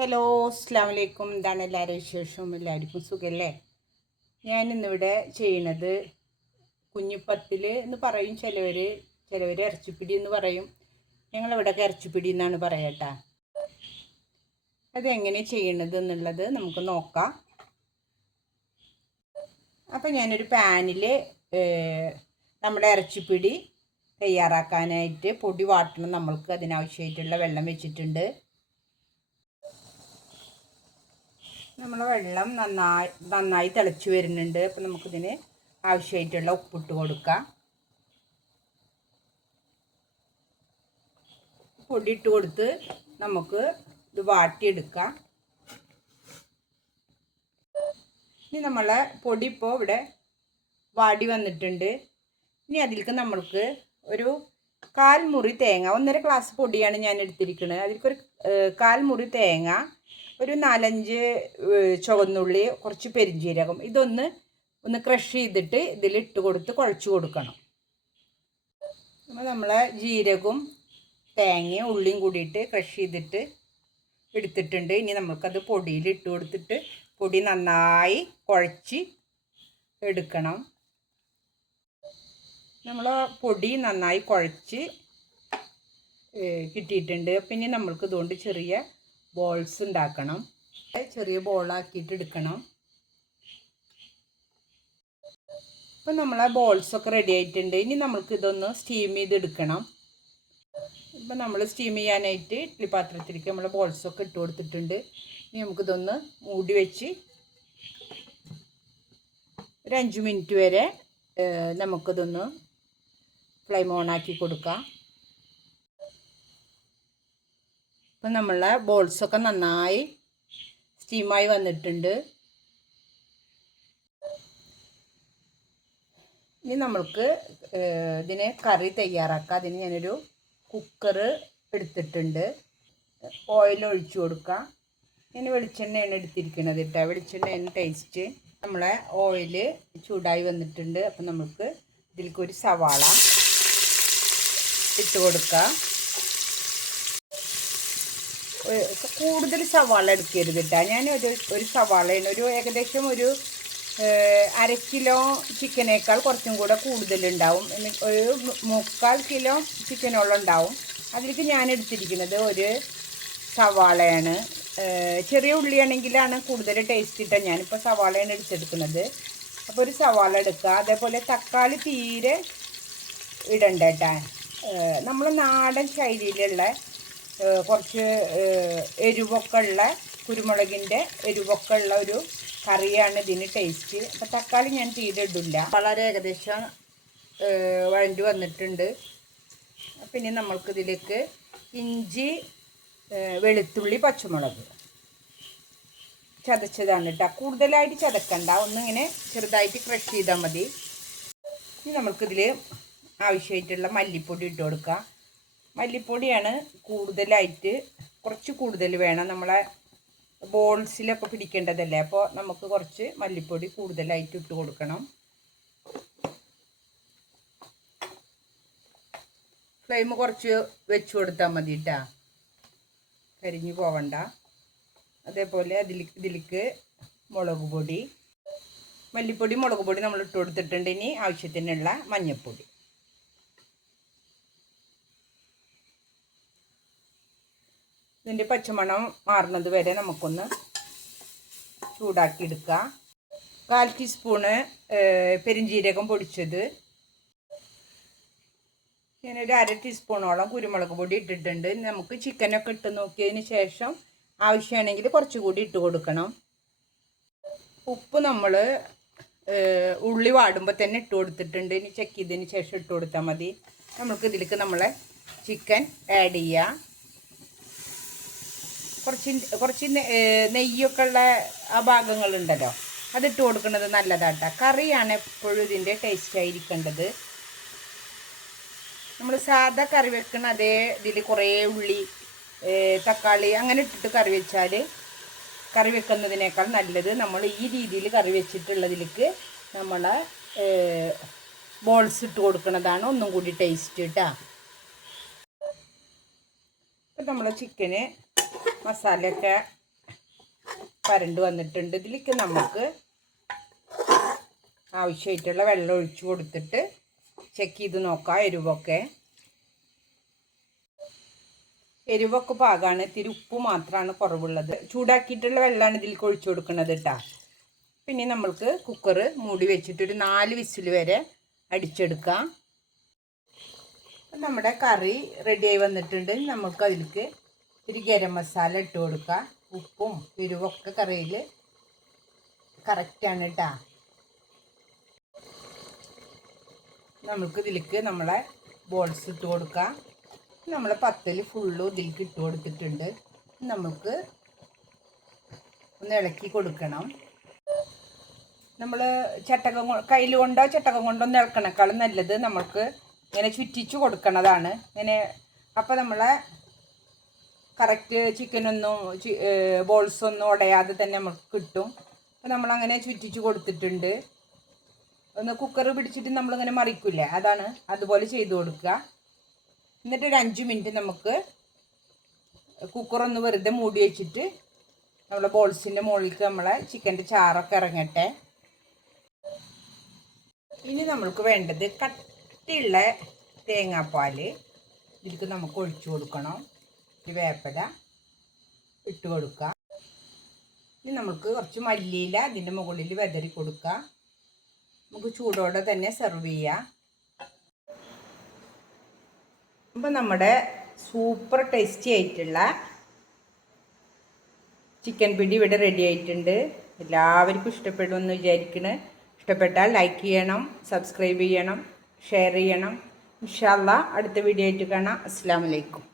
Hello അസ്സലാമു അലൈക്കും. എന്താണ് എല്ലാവരും വിശേഷം? എല്ലാവർക്കും സുഖമല്ലേ? ഞാനിന്നിവിടെ ചെയ്യണത് കുഞ്ഞിപ്പത്തിൽ എന്ന് പറയും ചിലവർ ഇറച്ചിപ്പിടി എന്ന് പറയും. ഞങ്ങളിവിടെയൊക്കെ ഇറച്ചിപ്പിടി എന്നാണ് പറയട്ടാ. അതെങ്ങനെ ചെയ്യണത് എന്നുള്ളത് നമുക്ക് നോക്കാം. അപ്പം ഞാനൊരു പാനിൽ നമ്മുടെ ഇറച്ചിപ്പിടി തയ്യാറാക്കാനായിട്ട് പൊടി വാട്ടണം. നമ്മൾക്ക് അതിനാവശ്യമായിട്ടുള്ള വെള്ളം വെച്ചിട്ടുണ്ട്. നമ്മളെ വെള്ളം നന്നായി തിളച്ച് വരുന്നുണ്ട്. അപ്പം നമുക്കിതിന് ആവശ്യമായിട്ടുള്ള ഉപ്പിട്ട് കൊടുക്കാം. പൊടി ഇട്ട് കൊടുത്ത് നമുക്ക് ഇത് വാട്ടിയെടുക്കാം. ഇനി നമ്മളെ പൊടി ഇപ്പോൾ ഇവിടെ വാടി വന്നിട്ടുണ്ട്. ഇനി അതിലേക്ക് നമ്മൾക്ക് ഒരു 1/4 മുറി തേങ്ങ, 1.5 ഗ്ലാസ് പൊടിയാണ് ഞാൻ എടുത്തിരിക്കുന്നത്. അതിലേക്കൊരു 1/4 മുറി തേങ്ങ, ഒരു 4-5 ചുവന്നുള്ളി, കുറച്ച് പെരിഞ്ജീരകം, ഇതൊന്ന് ക്രഷ് ചെയ്തിട്ട് ഇതിലിട്ട് കൊടുത്ത് കുഴച്ച് കൊടുക്കണം. അപ്പോൾ നമ്മളെ ജീരകവും തേങ്ങയും ഉള്ളിയും കൂടിയിട്ട് ക്രഷ് ചെയ്തിട്ട് എടുത്തിട്ടുണ്ട്. ഇനി നമുക്കത് പൊടിയിൽ ഇട്ട് കൊടുത്തിട്ട് പൊടി നന്നായി കുഴച്ച് എടുക്കണം. നമ്മൾ പൊടി നന്നായി കുഴച്ച് കിട്ടിയിട്ടുണ്ട്. പിന്നെ നമ്മൾക്ക് ഇതുകൊണ്ട് ചെറിയ ബോൾസ് ഉണ്ടാക്കണം. ചെറിയ ബോളാക്കിയിട്ട് എടുക്കണം. ഇപ്പം നമ്മളെ ബോൾസൊക്കെ റെഡി ആയിട്ടുണ്ട്. ഇനി നമ്മൾക്ക് ഇതൊന്ന് സ്റ്റീം ചെയ്തെടുക്കണം. ഇപ്പം നമ്മൾ സ്റ്റീം ചെയ്യാനായിട്ട് ഇഡ്ഡലി പാത്രത്തിലേക്ക് നമ്മൾ ബോൾസൊക്കെ ഇട്ട് കൊടുത്തിട്ടുണ്ട്. ഇനി നമുക്കിതൊന്ന് മൂടി വെച്ച് ഒരു 5 മിനിറ്റ് വരെ നമുക്കിതൊന്ന് ഫ്ലെയിം ഓണാക്കി കൊടുക്കാം. ഇപ്പം നമ്മളെ ബോൾസൊക്കെ നന്നായി സ്റ്റീമായി വന്നിട്ടുണ്ട്. ഇനി നമ്മൾക്ക് ഇതിന് കറി തയ്യാറാക്കാം. അതിന് ഞാനൊരു കുക്കർ എടുത്തിട്ടുണ്ട്. ഓയിൽ ഒഴിച്ചു കൊടുക്കാം. ഞാൻ വെളിച്ചെണ്ണയാണ് എടുത്തിരിക്കുന്നത് കേട്ടോ. വെളിച്ചെണ്ണയാണ് ടേസ്റ്റ്. നമ്മളെ ഓയിൽ ചൂടായി വന്നിട്ടുണ്ട്. അപ്പം നമുക്ക് ഇതിലേക്ക് ഒരു സവാള ഇട്ട് കൊടുക്കാം. കൂടുതൽ സവാള എടുക്കരുത് കേട്ടോ. ഞാൻ ഒരു സവാളയാണ്, ഏകദേശം ഒരു 1/2 കിലോ ചിക്കനേക്കാൾ കുറച്ചും കൂടെ കൂടുതലുണ്ടാവും. ഒരു 3/4 കിലോ ചിക്കനോളം ഉണ്ടാവും. അതിലേക്ക് ഞാൻ എടുത്തിരിക്കുന്നത് ഒരു സവാളയാണ്. ചെറിയ ഉള്ളിയാണെങ്കിലാണ് കൂടുതൽ ടേസ്റ്റ് കിട്ടുക. ഞാനിപ്പോൾ സവാളയാണ് എടുത്തെടുക്കുന്നത്. അപ്പോൾ ഒരു സവാള എടുക്കുക. അതേപോലെ തക്കാളി തീരെ ഇടണ്ട കേട്ടോ. നമ്മൾ നാടൻ ശൈലിയിലുള്ള കുറച്ച് എരിവൊക്കെ ഉള്ള, കുരുമുളകിൻ്റെ എരിവൊക്കെ ഉള്ള ഒരു കറിയാണ് ഇതിന് ടേസ്റ്റ്. അപ്പോൾ തക്കാളി ഞാൻ തീരെ ഇടില്ല. വളരെ ഏകദേശം വഴണ്ടി വന്നിട്ടുണ്ട്. പിന്നെ നമ്മൾക്കിതിലേക്ക് ഇഞ്ചി, വെളുത്തുള്ളി, പച്ചമുളക് ചതച്ചതാണ് കേട്ടോ. കൂടുതലായിട്ട് ചതക്കണ്ട, ഒന്നിങ്ങനെ ചെറുതായിട്ട് ക്രഷ് ചെയ്താൽ മതി. ഇനി നമ്മൾക്കിതിൽ ആവശ്യമായിട്ടുള്ള മല്ലിപ്പൊടി ഇട്ട് കൊടുക്കാം. മല്ലിപ്പൊടിയാണ് കൂടുതലായിട്ട്, കുറച്ച് കൂടുതൽ വേണം. നമ്മളെ ബോൾസിലൊക്കെ പിടിക്കേണ്ടതല്ലേ. അപ്പോൾ നമുക്ക് കുറച്ച് മല്ലിപ്പൊടി കൂടുതലായിട്ട് ഇട്ട് കൊടുക്കണം. ഫ്ലെയിം കുറച്ച് വെച്ച് കൊടുത്താൽ മതി കേട്ടോ, കരിഞ്ഞു പോവണ്ട. അതേപോലെ ഇതിലേക്ക് മുളക് പൊടി, മല്ലിപ്പൊടി, മുളക് പൊടി നമ്മൾ ഇട്ട് കൊടുത്തിട്ടുണ്ട്. ഇനി ആവശ്യത്തിനുള്ള മഞ്ഞൾപ്പൊടി. ഇതിൻ്റെ പച്ചമണം മാറുന്നത് വരെ നമുക്കൊന്ന് ചൂടാക്കി എടുക്കാം. 1/4 ടീസ്പൂണ് പെരിഞ്ജീരകം പൊടിച്ചത്, ഞാനൊരു 1/2 ടീസ്പൂണോളം കുരുമുളക് പൊടി ഇട്ടിട്ടുണ്ട്. നമുക്ക് ചിക്കനൊക്കെ ഇട്ട് നോക്കിയതിന് ശേഷം ആവശ്യമാണെങ്കിൽ കുറച്ചുകൂടി ഇട്ട് കൊടുക്കണം. ഉപ്പ് നമ്മൾ ഉള്ളി വാടുമ്പോൾ തന്നെ ഇട്ട് കൊടുത്തിട്ടുണ്ട്. ഇനി ചെക്ക് ചെയ്തതിന് ശേഷം ഇട്ട് കൊടുത്താൽ മതി. നമുക്ക് ഇതിലേക്ക് നമ്മളെ ചിക്കൻ ആഡ് ചെയ്യാം. കുറച്ച് നെയ്യൊക്കെ ഉള്ള ആ ഭാഗങ്ങളുണ്ടല്ലോ, അതിട്ട് കൊടുക്കുന്നത് നല്ലതാട്ടോ. കറിയാണ് എപ്പോഴും ഇതിൻ്റെ ടേസ്റ്റ് ആയിരിക്കേണ്ടത്. നമ്മൾ സാധാ കറി വെക്കുന്ന അതേ ഇതിൽ കുറേ ഉള്ളി, തക്കാളി അങ്ങനെ ഇട്ടിട്ട് കറി വെക്കുന്നതിനേക്കാൾ നല്ലത് നമ്മൾ ഈ രീതിയിൽ കറി വെച്ചിട്ടുള്ളതിലേക്ക് നമ്മൾ ബോൾസ് ഇട്ട് കൊടുക്കുന്നതാണ് ഒന്നും കൂടി ടേസ്റ്റ് കേട്ടോ. ഇപ്പം നമ്മൾ ചിക്കന് മസാലയൊക്കെ പരണ്ട് വന്നിട്ടുണ്ട്. ഇതിലേക്ക് നമുക്ക് ആവശ്യമായിട്ടുള്ള വെള്ളം ഒഴിച്ചു കൊടുത്തിട്ട് ചെക്ക് ചെയ്ത് നോക്കാം. എരിവൊക്കെ പാകമാണ്. ഇത്തിരി ഉപ്പ് മാത്രമാണ് കുറവുള്ളത്. ചൂടാക്കിയിട്ടുള്ള വെള്ളമാണ് ഇതിലേക്ക് ഒഴിച്ചു കൊടുക്കുന്നത് കേട്ടോ. പിന്നെ നമ്മൾക്ക് കുക്കർ മൂടി വെച്ചിട്ടൊരു 4 വിസിൽ വരെ അടിച്ചെടുക്കാം. നമ്മുടെ കറി റെഡിയായി വന്നിട്ടുണ്ട്. നമുക്ക് അതിലേക്ക് ഇത്തിരി ഗരം മസാല ഇട്ട് കൊടുക്കാം. ഉപ്പും എരിവൊക്കെ കറിയിൽ കറക്റ്റാണ് കേട്ടോ. നമുക്ക് ഇതിലേക്ക് നമ്മളെ ബോൾസ് ഇട്ട് കൊടുക്കാം. നമ്മൾ പത്തൽ ഫുള്ളും ഇതിലേക്ക് ഇട്ട് കൊടുത്തിട്ടുണ്ട്. നമുക്ക് ഒന്ന് ഇളക്കി കൊടുക്കണം. നമ്മൾ കയ്യിൽ കൊണ്ടോ ചട്ടകം കൊണ്ടോ ഒന്ന് ഇളക്കണേക്കാളും നല്ലത് നമുക്ക് ഇങ്ങനെ ചുറ്റിച്ച് കൊടുക്കണതാണ്. ഇങ്ങനെ അപ്പോൾ നമ്മളെ കറക്റ്റ് ചിക്കനൊന്നും ബോൾസൊന്നും ഉടയാതെ തന്നെ നമുക്ക് കിട്ടും. അപ്പോൾ നമ്മളങ്ങനെ ചുറ്റിച്ച് കൊടുത്തിട്ടുണ്ട്. ഒന്ന് കുക്കർ പിടിച്ചിട്ട് നമ്മളിങ്ങനെ മറിക്കില്ലേ, അതുപോലെ ചെയ്ത് കൊടുക്കുക. എന്നിട്ട് ഒരു 5 മിനിറ്റ് നമുക്ക് കുക്കറൊന്ന് വെറുതെ മൂടി വെച്ചിട്ട് നമ്മളെ ബോൾസിൻ്റെ മുകളിലേക്ക് നമ്മളെ ചിക്കൻ്റെ ചാറൊക്കെ ഇറങ്ങട്ടെ. ഇനി നമ്മൾക്ക് വേണ്ടത് കട്ടിയുള്ള തേങ്ങാപ്പാൽ ഇതിലേക്ക് നമുക്ക് ഒഴിച്ചു കൊടുക്കണം. ഒരു വേപ്പില ഇട്ട് കൊടുക്കുക. ഇനി നമുക്ക് കുറച്ച് മല്ലിയില അതിൻ്റെ മുകളിൽ വിതറി കൊടുക്കുക. നമുക്ക് ചൂടോടെ തന്നെ സെർവ് ചെയ്യാം. അപ്പോൾ നമ്മുടെ സൂപ്പർ ടേസ്റ്റി ആയിട്ടുള്ള ചിക്കൻ പിടി ഇവിടെ റെഡി ആയിട്ടുണ്ട്. എല്ലാവർക്കും ഇഷ്ടപ്പെടുമെന്ന് വിചാരിക്കുന്നു. ഇഷ്ടപ്പെട്ടാൽ ലൈക്ക് ചെയ്യണം, സബ്സ്ക്രൈബ് ചെയ്യണം, ഷെയർ ചെയ്യണം. ഇൻഷാ അല്ലാഹ് അടുത്ത വീഡിയോ ആയിട്ട് കാണാം. അസ്സലാമു അലൈക്കും.